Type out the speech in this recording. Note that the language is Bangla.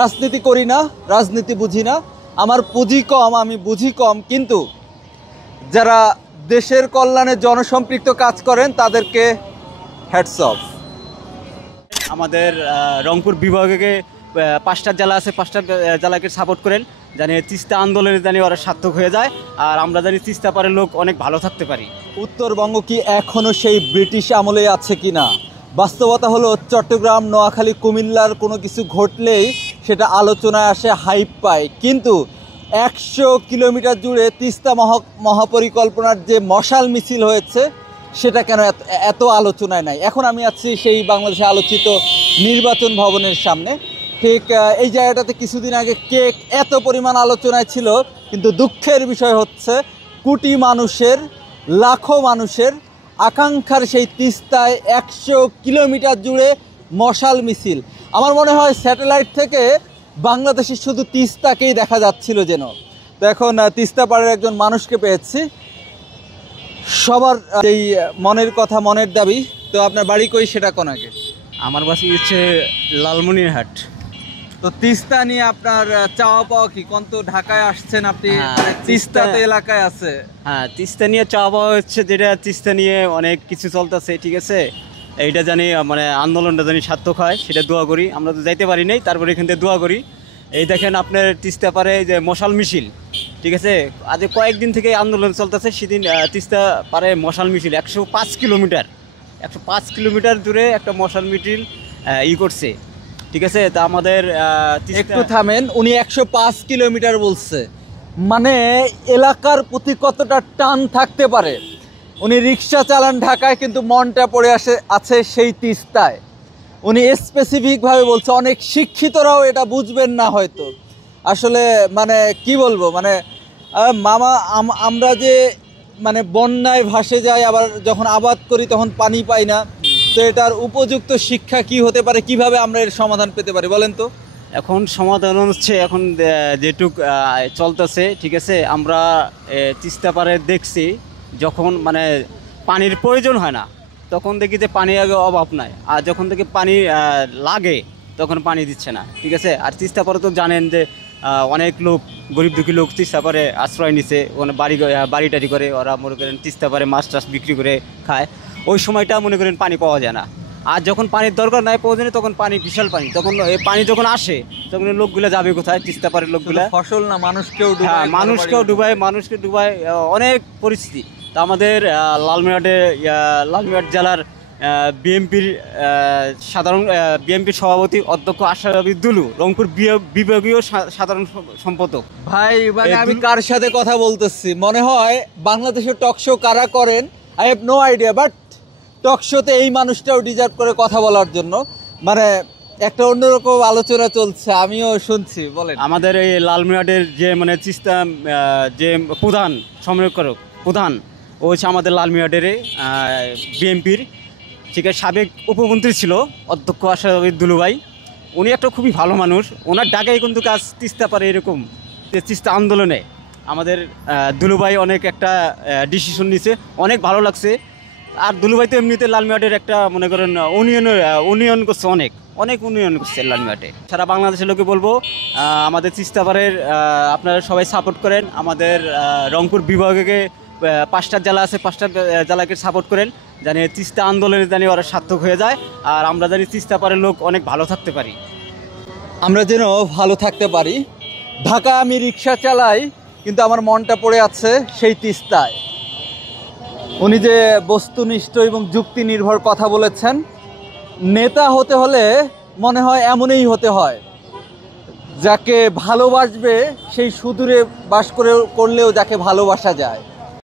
রাজনীতি করি না, রাজনীতি বুঝি না, আমার পুঁজি কম, আমি বুঝি কম, কিন্তু যারা দেশের কল্যাণে জনসম্পৃক্ত কাজ করেন তাদেরকে হ্যাটস অফ। আমাদের রংপুর বিভাগে 5টা জেলা আছে, 5টা জেলাকে সাপোর্ট করেন, জানি তিস্তা আন্দোলনে জানি ওরা সার্থক হয়ে যায়, আর আমরা জানি তিস্তা পারের লোক অনেক ভালো থাকতে পারি। উত্তরবঙ্গ কি এখনো সেই ব্রিটিশ আমলে আছে কিনা? বাস্তবতা হলো চট্টগ্রাম, নোয়াখালী, কুমিল্লার কোনো কিছু ঘটলেই সেটা আলোচনায় আসে, হাইপ পায়, কিন্তু 100 কিলোমিটার জুড়ে তিস্তা মহাপরিকল্পনার যে মশাল মিছিল হয়েছে সেটা কেন এত আলোচনায় নাই? এখন আমি আছি সেই বাংলাদেশে আলোচিত নির্বাচন ভবনের সামনে। ঠিক এই জায়গাটাতে কিছুদিন আগে কেক এত পরিমাণ আলোচনায় ছিল, কিন্তু দুঃখের বিষয় হচ্ছে কোটি মানুষের, লাখো মানুষের আকাঙ্ক্ষার সেই তিস্তায় 100 কিলোমিটার জুড়ে মশাল মিছিল। আমার মনে হয় স্যাটেলাইট থেকে বাংলাদেশের শুধু তিস্তাকেই দেখা যাচ্ছিল যেন। তো এখন তিস্তা পাড়ের একজন মানুষকে পেয়েছি, সবার এই মনের কথা, মনের দাবি। তো আপনার বাড়ি কই সেটা কোন আগে? আমার বাসি হচ্ছে লালমনিরহাট। তো তিস্তা নিয়ে আপনার চাওয়া পাওয়া কি? কোন তো ঢাকায় আসছেন আপনি, তিস্তা তো এলাকায় আছে। হ্যাঁ, তিস্তা নিয়ে চাওয়া পাওয়া হচ্ছে, যেটা তিস্তা নিয়ে অনেক কিছু চলতেছে, ঠিক আছে, এইটা জানি মানে আন্দোলনটা জানি সার্থক হয়, সেটা দোয়া করি। আমরা তো যাইতে পারি নাই, তারপরে এখান থেকে দোয়া করি। এই দেখেন আপনার তিস্তা পারে যে মশাল মিছিল, ঠিক আছে, আজ কয়েকদিন থেকে আন্দোলন চলতেছে, সেদিন তিস্তা পারে মশাল মিছিল 105 কিলোমিটার, 105 কিলোমিটার দূরে একটা মশাল মিছিল করছে, ঠিক আছে। তা আমাদের একটু থামেন, উনি 105 কিলোমিটার বলছে, মানে এলাকার প্রতি কতটা টান থাকতে পারে। উনি রিক্সা চালান ঢাকায়, কিন্তু মনটা পড়ে আছে সেই তিস্তায়। উনি স্পেসিফিকভাবে বলছে, অনেক শিক্ষিতরাও এটা বুঝবেন না হয়তো। আসলে মানে কি বলবো, মানে মামা আমরা যে মানে বন্যায় ভাসে যাই, আবার যখন আবাদ করি তখন পানি পাই না। তো এটার উপযুক্ত শিক্ষা কি হতে পারে, কিভাবে আমরা এর সমাধান পেতে পারি বলেন তো? এখন সমাধান হচ্ছে, এখন যেটুক চলতেছে, ঠিক আছে, আমরা তিস্তা পারে দেখছি যখন মানে পানির প্রয়োজন হয় না তখন দেখি যে পানির আগে অভাব নাই, আর যখন থেকে পানি লাগে তখন পানি দিচ্ছে না, ঠিক আছে। আর তিস্তা পারে তো জানেন যে অনেক লোক, গরিব দুঃখী লোক তিস্তা পারে আশ্রয় নিছে, ওখানে বাড়ি টাড়ি করে ওরা মনে করেন তিস্তা পারে মাছ টাছ বিক্রি করে খায়। ওই সময়টা মনে করেন পানি পাওয়া যায় না, আর যখন পানির দরকার নাই প্রয়োজনে তখন পানি, বিশাল পানি, তখন এই পানি যখন আসে তখন লোকগুলো যাবে কোথায়? তিস্তা পারের লোকগুলা ফসল না, মানুষকে ডুবায় অনেক পরিস্থিতি। তা আমাদের লালমিরহাট জেলার বিএনপির সভাপতি অধ্যক্ষ আশরাফি দুলু, রংপুর বিভাগীয় সাধারণ সম্পাদক। ভাই মানে আমি কার সাথে কথা বলতেছি মনে হয়? বাংলাদেশের টক শো কারা করেন I have no idea, but talk শোতে এই মানুষটাও ডিজার্ভ করে কথা বলার জন্য। মানে একটা অন্যরকম আলোচনা চলছে, আমিও শুনছি, বলেন। আমাদের এই লালমিরহাটের যে মানে তিস্তা যে প্রধান সমন্বয়ক প্রধান, ও হচ্ছে আমাদের লালমিরহাটের বিএনপির, ঠিক আছে, সাবেক উপমন্ত্রী ছিল অধ্যক্ষ আশরাফি দুলু ভাই। উনি একটা খুবই ভালো মানুষ, ওনার ডাকাই কিন্তু কাজ তিস্তা পারে এরকম তিস্তা আন্দোলনে আমাদের দুলুভাই অনেক একটা ডিসিশন নিছে, অনেক ভালো লাগছে। আর দুলুভাই তো এমনিতে লালমিরহাটের একটা মনে করেন উন্নয়ন করছে, অনেক উন্নয়ন করছে লালমিরহাটে। সারা বাংলাদেশের লোকে বলবো আমাদের তিস্তা পারের আপনারা সবাই সাপোর্ট করেন। আমাদের রংপুর বিভাগে 5টা জেলা আছে, 5টা জেলাকে সাপোর্ট করেন, জানি তিস্তা আন্দোলনে জানি ওরা সার্থক হয়ে যায়, আর আমরা জানি তিস্তা পারের লোক অনেক ভালো থাকতে পারি। আমরা যেন ভালো থাকতে পারি। ঢাকা আমি রিক্সা চালাই, কিন্তু আমার মনটা পড়ে আছে সেই তিস্তায়। উনি যে বস্তুনিষ্ঠ এবং যুক্তি নির্ভর কথা বলেছেন, নেতা হতে হলে মনে হয় এমনই হতে হয়, যাকে ভালোবাসবে সেই সুদূরে বাস করলেও যাকে ভালোবাসা যায়।